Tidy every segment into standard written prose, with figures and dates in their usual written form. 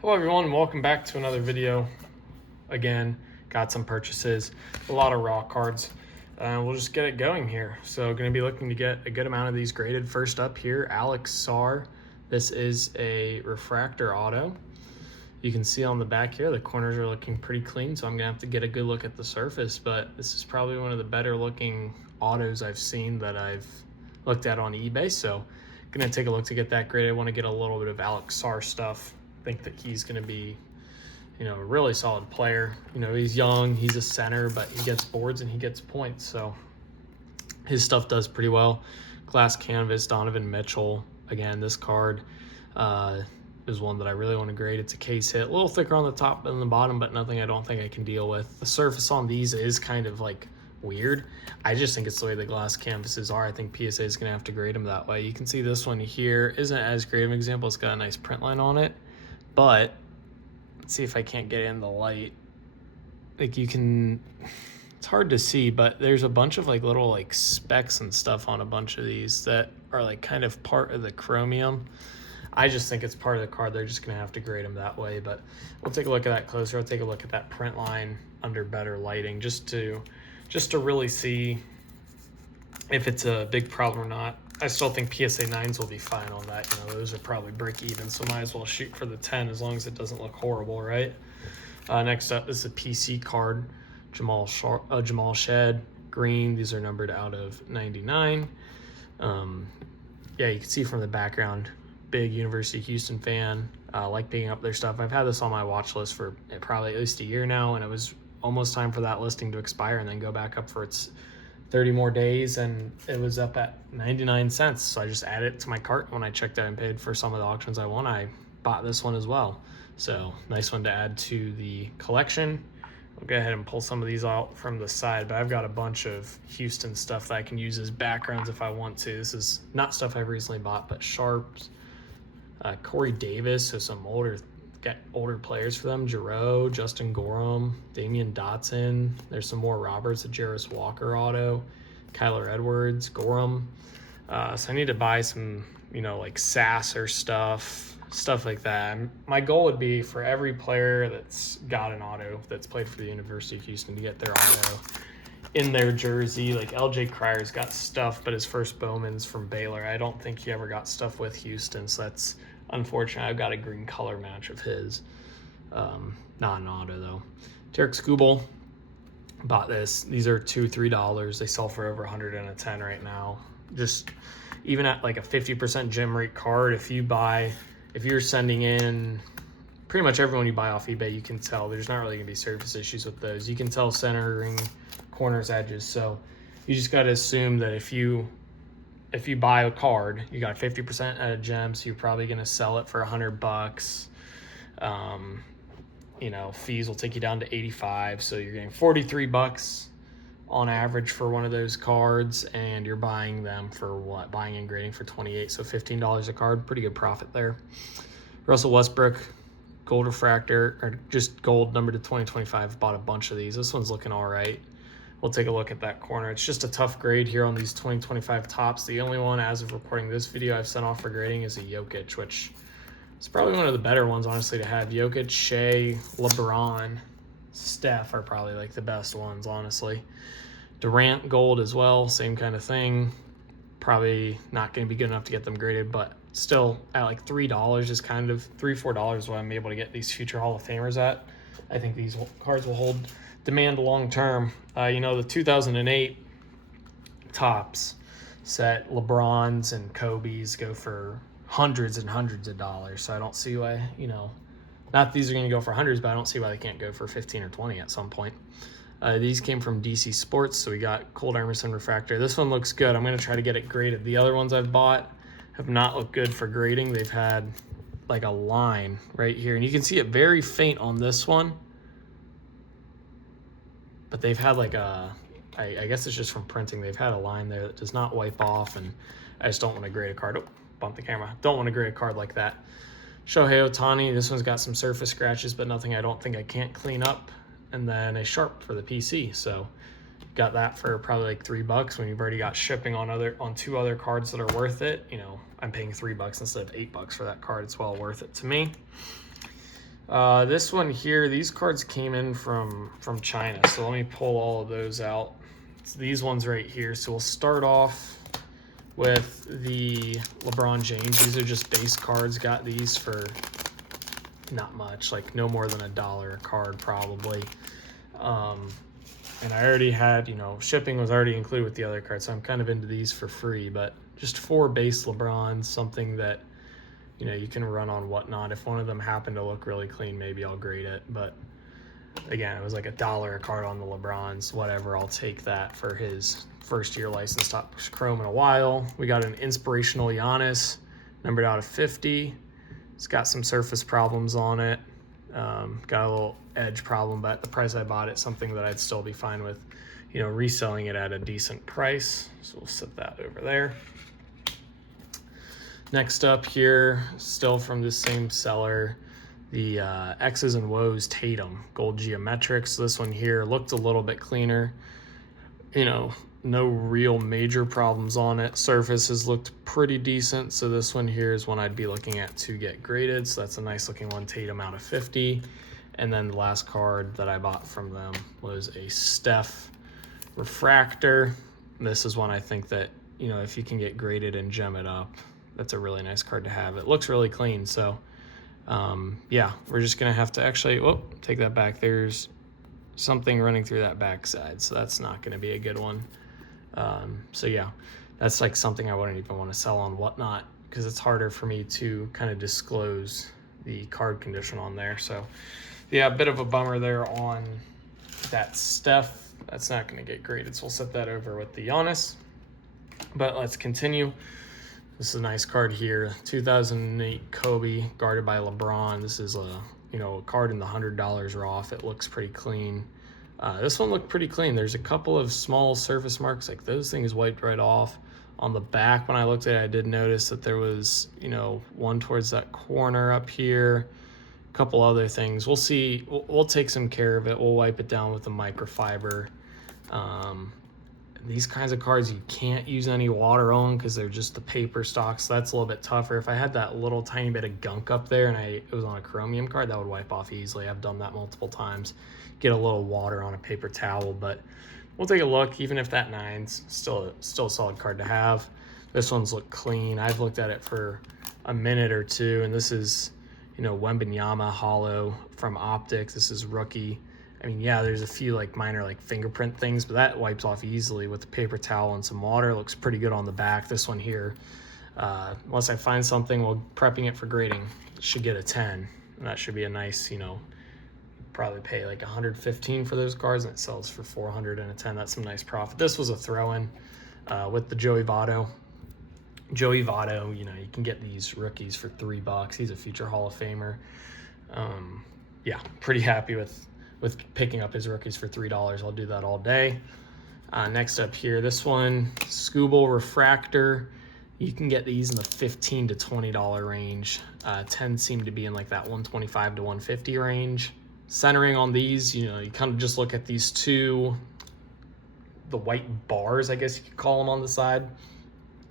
Hello everyone and welcome back to another video. Again, got some purchases, a lot of raw cards. We'll just get it going here. So going to be looking to get a good amount of these graded. First up here, Alex Sarr. This is a refractor auto. You can see on the back here, the corners are looking pretty clean, so I'm gonna have to get a good look at the surface, but this is probably one of the better looking autos I've seen that I've looked at on eBay. So gonna take a look to get that graded. I want to get a little bit of Alex Sarr stuff. Think that he's going to be, a really solid player. He's young, he's a center, but he gets boards and he gets points. So his stuff does pretty well. Glass canvas, Donovan Mitchell. Again, this card is one that I really want to grade. It's a case hit, a little thicker on the top than the bottom, but nothing I don't think I can deal with. The surface on these is kind of like weird. I just think it's the way the glass canvases are. I think PSA is going to have to grade them that way. You can see this one here isn't as great of an example. It's got a nice print line on it. But let's see if I can't get in the light. Like it's hard to see, but there's a bunch of little specks and stuff on a bunch of these that are kind of part of the chromium. I just think it's part of the card. They're just gonna have to grade them that way, but we'll take a look at that closer. I'll take a look at that print line under better lighting just to really see if it's a big problem or not. I still think PSA 9s will be fine on that. Those are probably break even, so might as well shoot for the 10 as long as it doesn't look horrible, right? Next up is a PC card, Jamal Shed, green. These are numbered out of 99. Yeah, you can see from the background, big University of Houston fan. Like picking up their stuff. I've had this on my watch list for probably at least a year now, and it was almost time for that listing to expire and then go back up for its 30 more days, and it was up at 99 cents. So I just added it to my cart. When I checked out and paid for some of the auctions I won, I bought this one as well. So nice one to add to the collection. I'll go ahead and pull some of these out from the side, but I've got a bunch of Houston stuff that I can use as backgrounds if I want to. This is not stuff I've recently bought, but Sharps, Corey Davis, so some older players for them. Giroux, Justin Gorham, Damian Dotson. There's some more Roberts, a Jarris Walker auto, Kyler Edwards, Gorham. So I need to buy some, Sasser stuff like that. My goal would be for every player that's got an auto that's played for the University of Houston to get their auto in their jersey. Like LJ Cryer's got stuff, but his first Bowman's from Baylor. I don't think he ever got stuff with Houston, so that's unfortunate. I've got a green color match of his. Not an auto though. Tarek Skubal, bought this. These are $2-3. They sell for over 110 right now. Just even at a 50% gem rate card, if you're sending in pretty much everyone you buy off eBay, you can tell there's not really gonna be surface issues with those. You can tell centering, corners, edges. So you just got to assume that if you buy a card, you got 50% at a gem, so you're probably going to sell it for $100. Fees will take you down to 85, so you're getting $43 on average for one of those cards, and you're buying them for what? Buying and grading for 28, so $15 a card. Pretty good profit there. Russell Westbrook, gold refractor, or just gold numbered to 2025. Bought a bunch of these. This one's looking all right. We'll take a look at that corner. It's just a tough grade here on these 2025 tops. The only one as of recording this video I've sent off for grading is a Jokic, which is probably one of the better ones, honestly, to have. Jokic, Shea, LeBron, Steph are probably the best ones, honestly. Durant gold as well, same kind of thing. Probably not going to be good enough to get them graded, but still at $3 is kind of $3-4 what I'm able to get these future Hall of Famers at. I think these cards will hold demand long term. The 2008 tops set, LeBrons and Kobe's go for hundreds and hundreds of dollars. So I don't see why, not these are going to go for hundreds, but I don't see why they can't go for 15 or 20 at some point. These came from DC Sports, so we got Cold Emerson refractor. This one looks good. I'm going to try to get it graded. The other ones I've bought have not looked good for grading. They've had a line right here, and you can see it very faint on this one. But they've had I guess it's just from printing. They've had a line there that does not wipe off, and I just don't want to grade a card. Oh, bump the camera. Don't want to grade a card like that. Shohei Ohtani, this one's got some surface scratches, but nothing I don't think I can't clean up. And then a Sharp for the PC. So got that for probably $3 when you've already got shipping on two other cards that are worth it. I'm paying $3 instead of $8 for that card. It's well worth it to me. This one here, these cards came in from China, so let me pull all of those out. It's these ones right here. So we'll start off with the LeBron James. These are just base cards. Got these for not much, like no more than $1 a card probably. And I already had, you know, shipping was already included with the other cards, so I'm kind of into these for free. But just 4 base LeBrons, something that, you know, you can run on Whatnot. If one of them happened to look really clean, maybe I'll grade it. But again, it was like $1 a card on the LeBrons. Whatever, I'll take that for his first year license top chrome in a while. We got an inspirational Giannis, numbered out of 50. It's got some surface problems on it. Got a little edge problem, but at the price I bought it, something that I'd still be fine with, you know, reselling it at a decent price. So we'll set that over there. Next up here, still from the same seller, the X's and Woes Tatum Gold Geometrics. This one here looked a little bit cleaner. You know, no real major problems on it. Surfaces looked pretty decent. So this one here is one I'd be looking at to get graded. So that's a nice looking one, Tatum out of 50. And then the last card that I bought from them was a Steph Refractor. This is one I think that, you know, if you can get graded and gem it up, that's a really nice card to have. It looks really clean. So yeah, we're just gonna have to actually, take that back. There's something running through that backside, so that's not gonna be a good one. So yeah, that's like something I wouldn't even want to sell on Whatnot, because it's harder for me to kind of disclose the card condition on there. So yeah, a bit of a bummer there on that Steph. That's not going to get graded, so we'll set that over with the Giannis. But let's continue. This is a nice card here, 2008 Kobe, guarded by LeBron. This is a, you know, a card in the $100 off. It looks pretty clean. This one looked pretty clean. There's a couple of small surface marks, like those things wiped right off. On the back, when I looked at it, I did notice that there was, you know, one towards that corner up here, a couple other things. We'll see. We'll take some care of it. We'll wipe it down with a microfiber. These kinds of cards you can't use any water on because they're just the paper stock, so that's a little bit tougher. If I had that little tiny bit of gunk up there and it was on a chromium card, that would wipe off easily. I've done that multiple times. Get a little water on a paper towel, but we'll take a look. Even if that 9's still a solid card to have. This one's look clean. I've looked at it for a minute or two, and this is, you know, Wembanyama Hollow from Optics. This is rookie. I mean, yeah, there's a few like minor like fingerprint things, but that wipes off easily with a paper towel and some water. It looks pretty good on the back. This one here, unless I find something while prepping it for grading, it should get a 10. And that should be a nice, you know, probably pay like $115 for those cards, and it sells for $400 and a 10. That's some nice profit. This was a throw-in with the Joey Votto. Joey Votto, you know, you can get these rookies for $3. He's a future Hall of Famer. Yeah, pretty happy with picking up his rookies for $3. I'll do that all day. Next up here, this one, Scooble Refractor. You can get these in the $15 to $20 range. 10 seem to be in like that $125 to $150 range. Centering on these, you know, you kind of just look at these two, the white bars, I guess you could call them, on the side.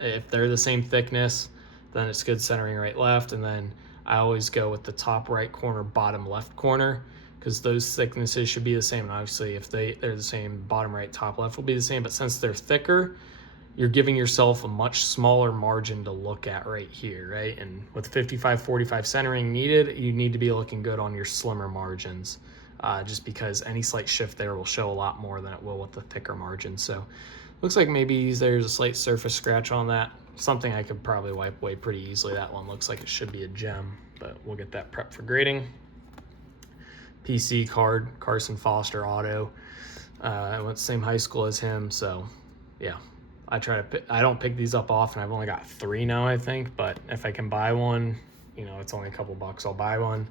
If they're the same thickness, then it's good centering right left. And then I always go with the top right corner, bottom left corner, because those thicknesses should be the same. And obviously if they're the same, bottom right, top left will be the same. But since they're thicker, you're giving yourself a much smaller margin to look at right here, right? And with 55-45 centering needed, you need to be looking good on your slimmer margins, just because any slight shift there will show a lot more than it will with the thicker margins. So looks like maybe there's a slight surface scratch on that. Something I could probably wipe away pretty easily. That one looks like it should be a gem, but we'll get that prepped for grading. PC card, Carson Foster auto. I went to the same high school as him, so yeah. I don't pick these up often. I've only got 3 now, I think, but if I can buy one, you know, it's only a couple bucks, I'll buy one.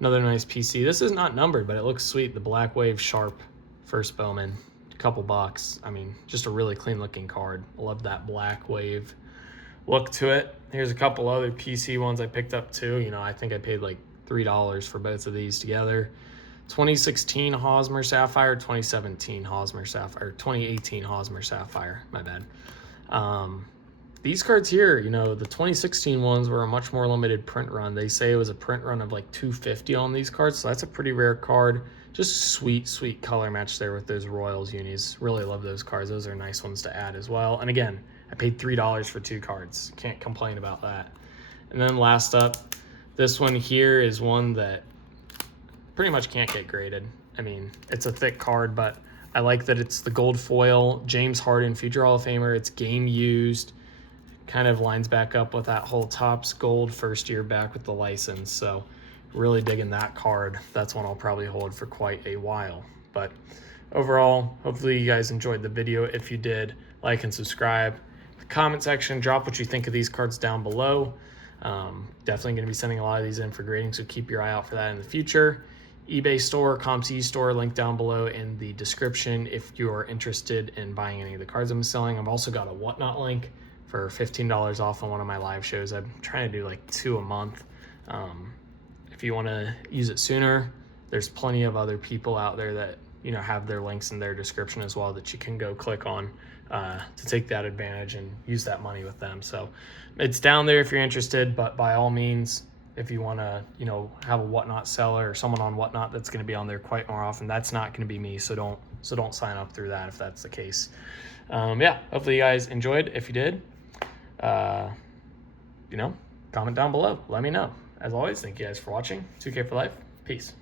Another nice PC. This is not numbered, but it looks sweet. The Black Wave Sharp First Bowman, a couple bucks. I mean, just a really clean looking card. I love that Black Wave look to it. Here's a couple other PC ones I picked up too. You know, I think I paid like $3 for both of these together. 2016 Hosmer Sapphire, 2017 Hosmer Sapphire, 2018 Hosmer Sapphire, my bad. these cards here, you know, the 2016 ones were a much more limited print run. They say it was a print run of like 250 on these cards, so that's a pretty rare card. Just sweet color match there with those Royals unis. Really love those cards. Those are nice ones to add as well. And again, I paid $3 for 2 cards. Can't complain about that. And then last up, this one here is one that pretty much can't get graded. I mean, it's a thick card, but I like that it's the gold foil, James Harden, future Hall of Famer. It's game used, kind of lines back up with that whole Topps gold first year back with the license. So really digging that card. That's one I'll probably hold for quite a while. But overall, hopefully you guys enjoyed the video. If you did, like and subscribe. The comment section, drop what you think of these cards down below. Definitely going to be sending a lot of these in for grading, so keep your eye out for that in the future. eBay store, CompsE store, link down below in the description if you're interested in buying any of the cards I'm selling. I've also got a Whatnot link for $15 off on one of my live shows. I'm trying to do like 2 a month. If you want to use it sooner, there's plenty of other people out there that, you know, have their links in their description as well that you can go click on to take that advantage and use that money with them. So it's down there if you're interested, but by all means, if you want to, you know, have a Whatnot seller or someone on Whatnot that's going to be on there quite more often, that's not going to be me. So don't sign up through that if that's the case. Yeah, hopefully you guys enjoyed. If you did, you know, comment down below. Let me know. As always, thank you guys for watching. 2K for life. Peace.